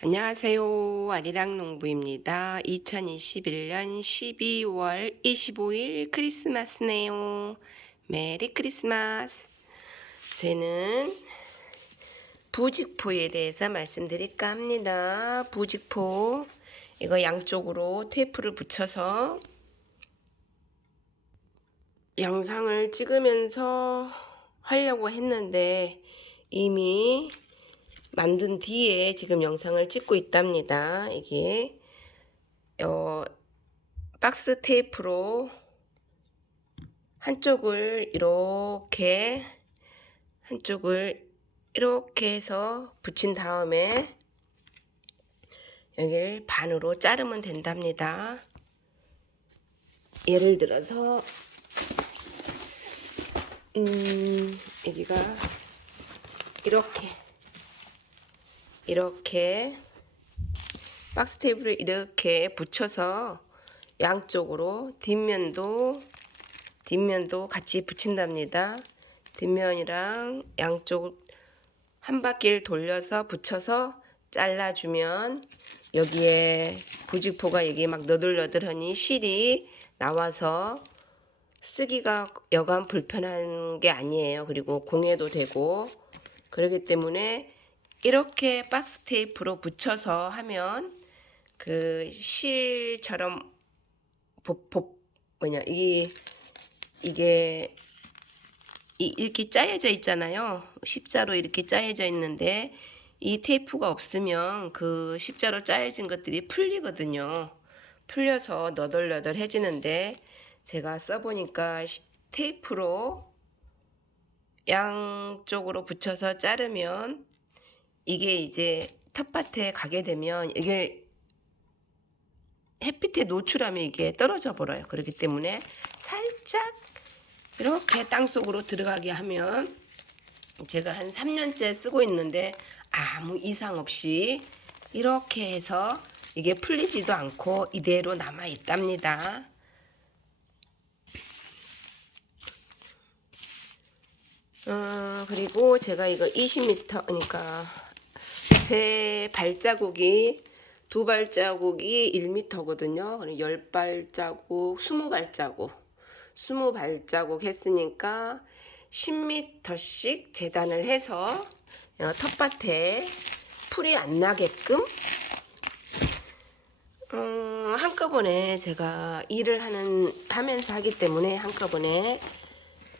안녕하세요. 아리랑 농부입니다. 2021년 12월 25일 크리스마스네요. 메리 크리스마스. 저는 부직포에 대해서 말씀드릴까 합니다. 부직포. 이거 양쪽으로 테이프를 붙여서 영상을 찍으면서 하려고 했는데 이미 만든 뒤에 지금 영상을 찍고 있답니다. 이게 어, 박스 테이프로 한쪽을 이렇게 한쪽을 이렇게 해서 붙인 다음에 여기를 반으로 자르면 된답니다. 예를 들어서 음, 여기가 이렇게 이렇게 박스 테이프를 이렇게 붙여서 양쪽으로 뒷면도 뒷면도 같이 붙인답니다. 뒷면이랑 양쪽 한 바퀴를 돌려서 붙여서 잘라주면 여기에 부직포가 여기 막 너들너들하니 실이 나와서 쓰기가 여간 불편한 게 아니에요. 그리고 공예도 되고 그렇기 때문에 이렇게 박스 테이프로 붙여서 하면 그 실처럼 복 뭐냐 이 이게 이 이렇게 짜여져 있잖아요. 십자로 이렇게 짜여져 있는데 이 테이프가 없으면 그 십자로 짜여진 것들이 풀리거든요. 풀려서 너덜너덜해지는데 제가 써보니까 테이프로 양쪽으로 붙여서 자르면 이게 이제 텃밭에 가게 되면 이게 햇빛에 노출하면 이게 떨어져 버려요. 그렇기 때문에 살짝 이렇게 땅 속으로 들어가게 하면 제가 한 3년째 쓰고 있는데 아무 이상 없이 이렇게 해서 이게 풀리지도 않고 이대로 남아 있답니다. 어, 그리고 제가 이거 20m 그러니까 제 발자국이 두 발자국이 1m거든요. 그럼 10발자국, 20발자국, 20발자국 했으니까 10m씩 재단을 해서 어, 텃밭에 풀이 안 나게끔 음, 한꺼번에 제가 일을 하는 하면서 하기 때문에 한꺼번에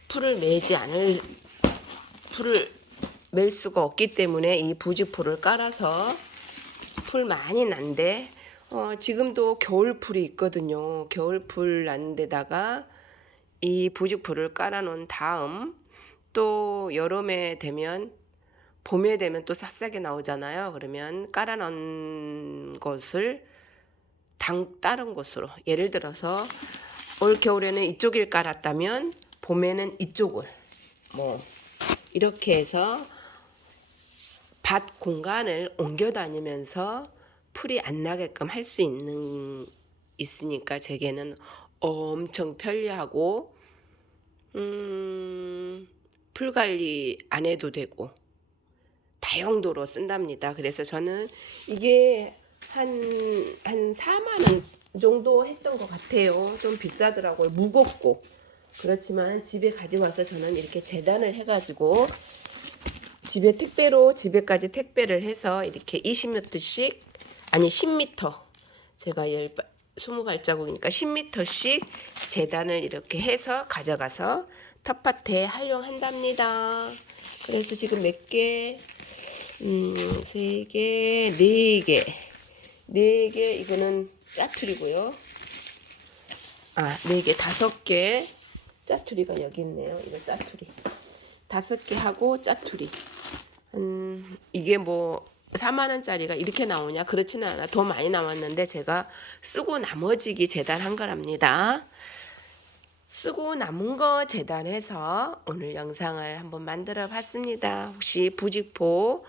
풀을 매지 않을 풀을 멜 수가 없기 때문에 이 부지포를 깔아서 풀 많이 난데 어, 지금도 겨울풀이 있거든요. 겨울풀 난 데다가 이 부직포를 깔아놓은 다음 또 여름에 되면 봄에 되면 또 싹싹이 나오잖아요. 그러면 깔아놓은 것을 당 다른 곳으로 예를 들어서 올 겨울에는 이쪽을 깔았다면 봄에는 이쪽을 뭐 이렇게 해서 밭 공간을 옮겨 다니면서 풀이 안 나게끔 할 수 있는 있으니까 제게는 엄청 편리하고 음, 풀 관리 안 해도 되고 다용도로 쓴답니다. 그래서 저는 이게 한, 한 4만 원 정도 했던 것 같아요. 좀 비싸더라고요. 무겁고. 그렇지만 집에 가지고 와서 저는 이렇게 재단을 해가지고 집에 택배로 집에까지 택배를 해서 이렇게 20m씩 아니 10m 제가 10, 20발자국이니까 10m씩 재단을 이렇게 해서 가져가서 텃밭에 활용한답니다. 그래서 지금 몇 개, 음, 세 개, 네 개, 네 개, 이거는 짜투리고요. 아, 네 개, 다섯 개, 짜투리가 여기 있네요. 이거 짜투리. 다섯 개 하고 짜투리. 음, 이게 뭐 4만 원짜리가 이렇게 나오냐? 그렇지는 않아. 더 많이 나왔는데 제가 쓰고 나머지기 재단한 거랍니다. 쓰고 남은 거 재단해서 오늘 영상을 한번 만들어 봤습니다. 혹시 부직포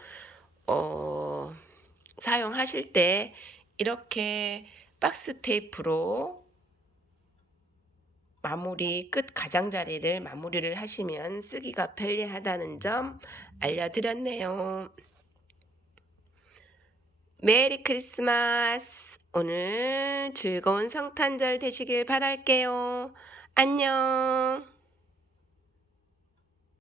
어, 사용하실 때 이렇게 박스 테이프로 마무리 끝 가장자리를 마무리를 하시면 쓰기가 편리하다는 점 알려드렸네요. 메리 크리스마스. 오늘 즐거운 성탄절 되시길 바랄게요. 안녕.